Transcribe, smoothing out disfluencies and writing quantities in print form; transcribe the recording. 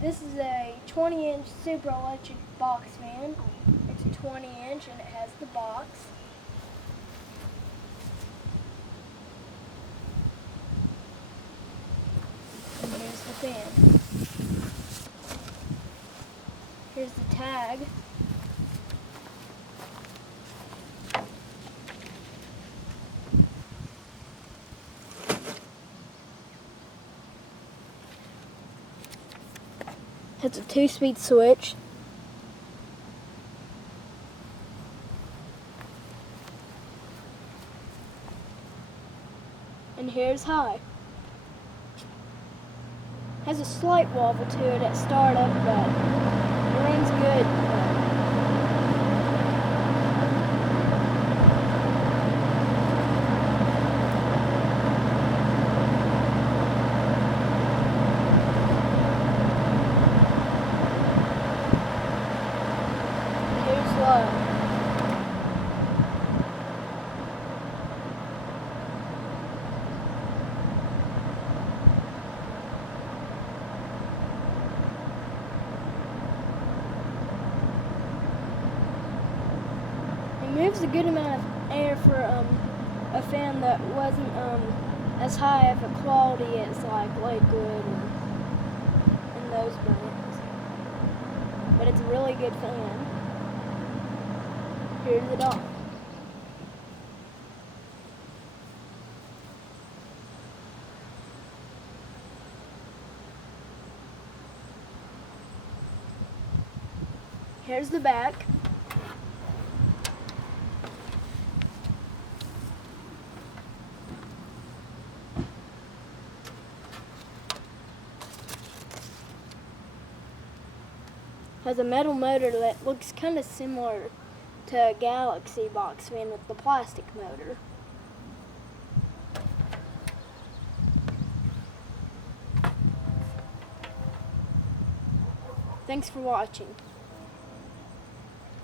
This is a 20-inch Superlectric Box Fan. It's a 20-inch and it has the box. And here's the fan. Here's the tag. It's a 2-speed switch. And here's high. Has a slight wobble to it at startup, but it runs good. Here's low. It moves a good amount of air for a fan that wasn't as high of a quality as like Lakewood and those brands. But it's a really good fan. Here's it off. Here's the back. Has a metal motor that looks kind of similar to a Galaxy box fan with the plastic motor. Thanks for watching.